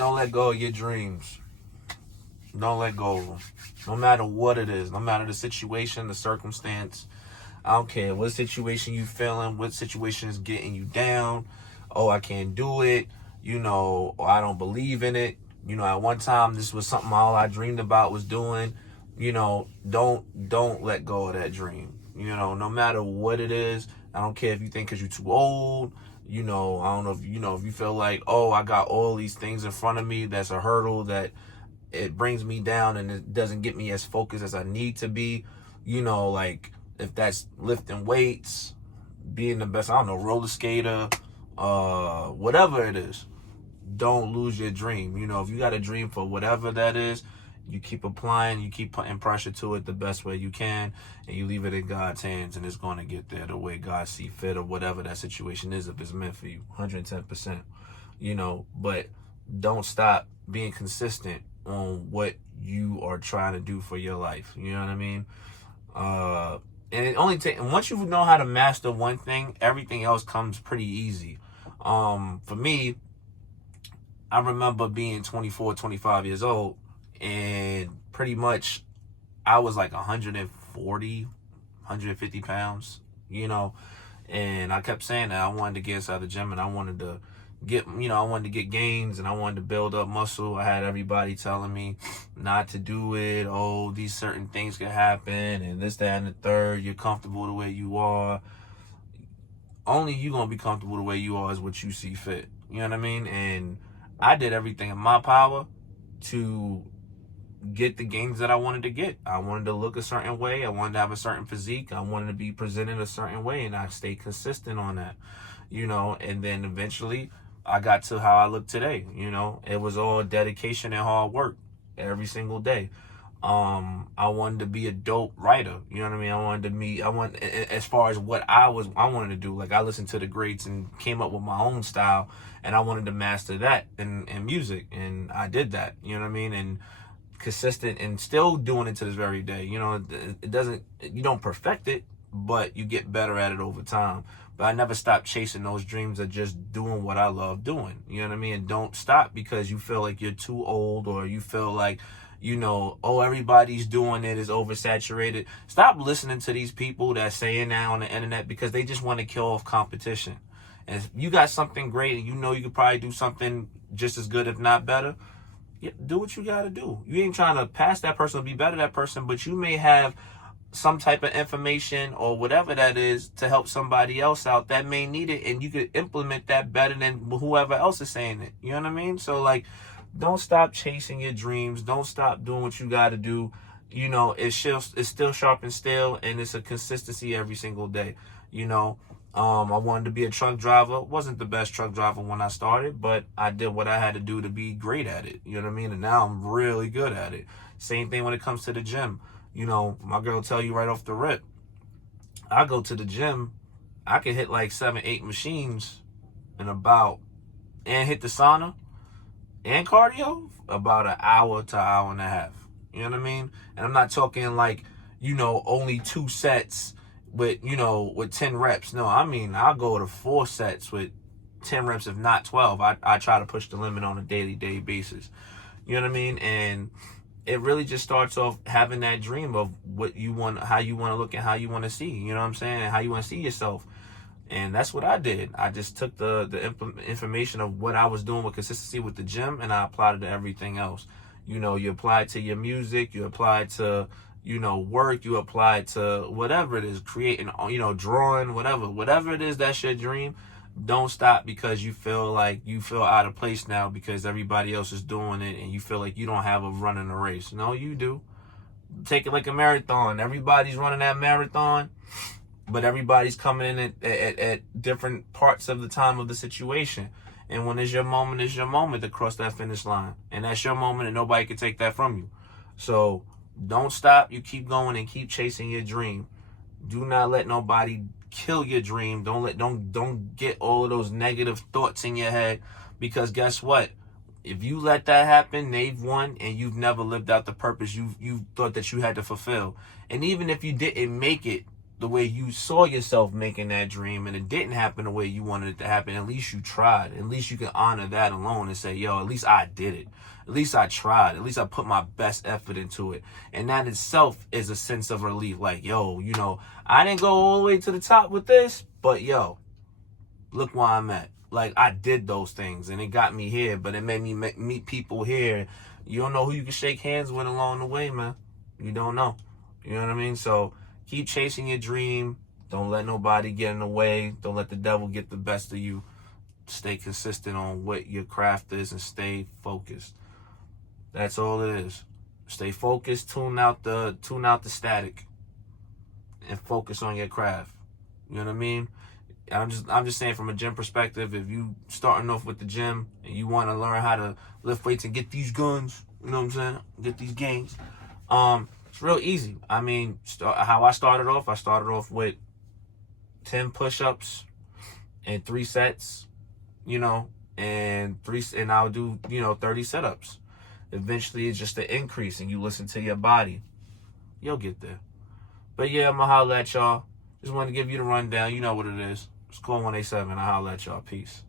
Don't let go of your dreams. Don't let go of them. No matter what it is, no matter the situation, the circumstance. I don't care what situation you feeling, what situation is getting you down. Oh, I can't do it. Or I don't believe in it. At one time, this was something all I dreamed about was doing. Don't let go of that dream. No matter what it is. I don't care if you think because you're too old. I don't know if you feel like, oh, I got all these things in front of me. That's a hurdle that it brings me down and it doesn't get me as focused as I need to be. Like if that's lifting weights, being the best, I don't know, roller skater, whatever it is. Don't lose your dream. If you got a dream for whatever that is, you keep applying, you keep putting pressure to it the best way you can, and you leave it in God's hands, and it's going to get there the way God see fit or whatever that situation is, if it's meant for you, 110%. But don't stop being consistent on what you are trying to do for your life. You know what I mean? And it only takes, and once you know how to master one thing, everything else comes pretty easy. For me, I remember being 24, 25 years old, and pretty much I was like 140, 150 pounds, and I kept saying that I wanted to get inside the gym and I wanted to get gains and I wanted to build up muscle. I had everybody telling me not to do it. Oh, these certain things can happen and this, that, and the third. You're comfortable the way you are. Only you gonna be comfortable the way you are is what you see fit. You know what I mean? And I did everything in my power to get the gains that I wanted to get. I wanted to look a certain way. I wanted to have a certain physique. I wanted to be presented a certain way, and I stayed consistent on that. And then eventually I got to how I look today. It was all dedication and hard work every single day. I wanted to be a dope writer. You know what I mean? As far as what I wanted to do, like I listened to the greats and came up with my own style, and I wanted to master that in music, and I did that. You know what I mean? And consistent and still doing it to this very day. You don't perfect it, but you get better at it over time. But I never stopped chasing those dreams of just doing what I love doing. You know what I mean? And don't stop because you feel like you're too old, or you feel like, oh, everybody's doing it, is oversaturated. Stop listening to these people that's saying that on the internet because they just want to kill off competition. And if you got something great and you could probably do something just as good, if not better, do what you got to do. You ain't trying to pass that person or be better than that person, but you may have some type of information or whatever that is to help somebody else out that may need it, and you could implement that better than whoever else is saying it. You know what I mean? So like, don't stop chasing your dreams. Don't stop doing what you got to do. It's still sharp and stale, and it's a consistency every single day. I wanted to be a truck driver. Wasn't the best truck driver when I started, but I did what I had to do to be great at it. You know what I mean? And now I'm really good at it. Same thing when it comes to the gym. My girl tell you right off the rip, I go to the gym, I can hit like 7, 8 machines and hit the sauna and cardio about an hour to an hour and a half. You know what I mean? And I'm not talking like, only 2 sets with 10 reps. No, I mean, I'll go to 4 sets with 10 reps, if not 12. I try to push the limit on a daily basis. You know what I mean? And it really just starts off having that dream of what you want, how you want to look, and how you want to see. You know what I'm saying? And how you want to see yourself. And that's what I did. I just took the information of what I was doing with consistency with the gym, and I applied it to everything else. You apply it to your music, you apply it to, work, you apply it to whatever it is, creating, drawing, whatever it is, that's your dream. Don't stop because you feel out of place now because everybody else is doing it and you feel like you don't have a run in the race. No, you do. Take it like a marathon. Everybody's running that marathon, but everybody's coming in at different parts of the time of the situation. And when it's your moment to cross that finish line. And that's your moment, and nobody can take that from you. So don't stop. You keep going and keep chasing your dream. Do not let nobody kill your dream. Don't get all of those negative thoughts in your head, because guess what? If you let that happen, they've won, and you've never lived out the purpose you thought that you had to fulfill. And even if you didn't make it the way you saw yourself making that dream and it didn't happen the way you wanted it to happen, at least you tried. At least you can honor that alone and say, yo, at least I did it. At least I tried. At least I put my best effort into it. And that itself is a sense of relief. Like, yo, you know, I didn't go all the way to the top with this, but yo, look where I'm at. Like, I did those things and it got me here, but it made me meet people here. You don't know who you can shake hands with along the way, man. You don't know. You know what I mean? So keep chasing your dream. Don't let nobody get in the way. Don't let the devil get the best of you. Stay consistent on what your craft is and stay focused. That's all it is. Stay focused, tune out the static and focus on your craft. You know what I mean? I'm just saying from a gym perspective, if you starting off with the gym and you want to learn how to lift weights and get these guns, you know what I'm saying? Get these gains. It's real easy. I mean, how I started off with 10 push-ups and 3 sets, you know, and I would do, you know, 30 sit-ups. Eventually, it's just an increase, and you listen to your body. You'll get there. But yeah, I'm gonna holler at y'all. Just want to give you the rundown. You know what it is. It's call 187. I'll holler at y'all. Peace.